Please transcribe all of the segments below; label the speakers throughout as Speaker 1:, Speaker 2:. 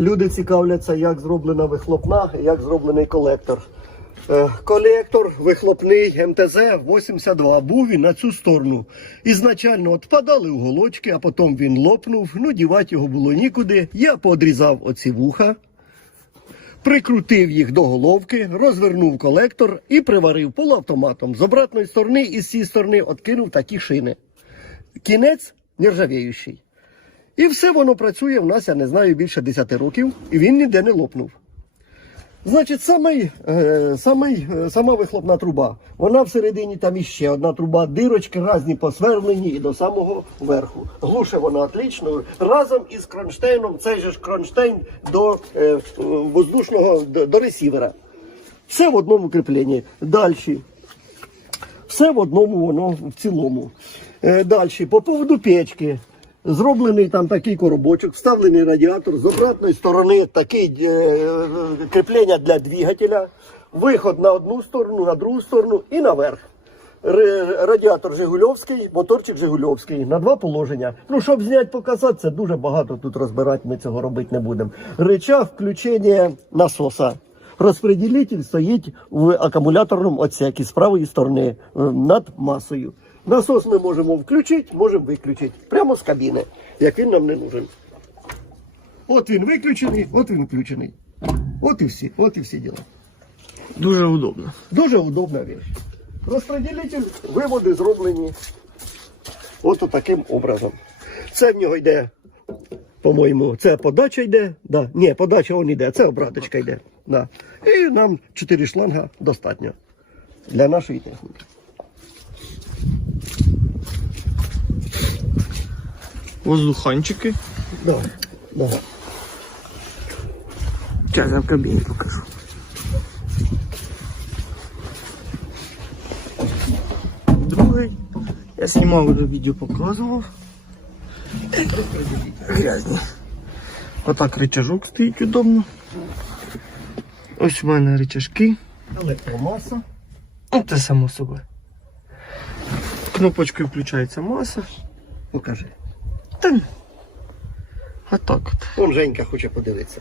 Speaker 1: Люди цікавляться, як зроблена вихлопна, як зроблений колектор. Е, Колектор вихлопний МТЗ-82 був він на цю сторону. Ізначально відпадали уголочки, а потім він лопнув. Ну, дівати його було нікуди. Я подрізав оці вуха, прикрутив їх до головки, розвернув колектор і приварив полуавтоматом. З обратної сторони і з цієї сторони откинув такі шини. Кінець нержавіючий. І все воно працює в нас, я не знаю, більше 10 років, і він ніде не лопнув. Значить, самий, е, самий, е, сама вихлопна труба. Вона всередині там іще одна труба, дирочки різні посверлені і до самого верху. Глуше вона отлично. Разом із кронштейном, цей ж кронштейн до е, воздушного до, до ресівера. Все в одному кріпленні. Далі. Все в одному воно в цілому. Е, Далі, по поводу печки. Зроблений там такий коробочок, вставлений радіатор, з обратної сторони такий е, кріплення для двигателя, виход на одну сторону, на другу сторону і наверх. Радіатор Жигульовський, моторчик Жигульовський на два положення. Ну, щоб зняти, показати, це дуже багато тут розбирати, ми цього робити не будемо. Речах включення насоса. Розпреділитель стоїть в акумуляторному отсекі з правої сторони е, над масою. Насос ми можемо включити, можемо виключити. Прямо з кабіни, як він нам не нужен. От він виключений, от він включений. От і всі, от і всі діла.
Speaker 2: Дуже удобно.
Speaker 1: Дуже удобна річ. Розпреділитель, виводи зроблені от таким образом. Це в нього йде, по-моєму, це подача йде. Да. Ні, подача он йде, це обраточка йде. Да. І нам 4 шланга достатньо для нашої техніки.
Speaker 2: Воздуханчики.
Speaker 1: Да. Да.
Speaker 2: Зараз я в кабіні покажу. Другий. Я знімав вже відео показував. Грязні. Отак рычажок стоїть удобно. Ось у мене рычажки.
Speaker 1: Електромаса.
Speaker 2: Ну, це само собою. Кнопочкою включається маса.
Speaker 1: Покажи.
Speaker 2: Та. Отак от.
Speaker 1: Вон Женька хоче подивитися.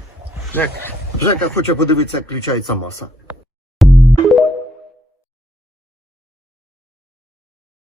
Speaker 1: Женька хоче подивитися, як включається маса.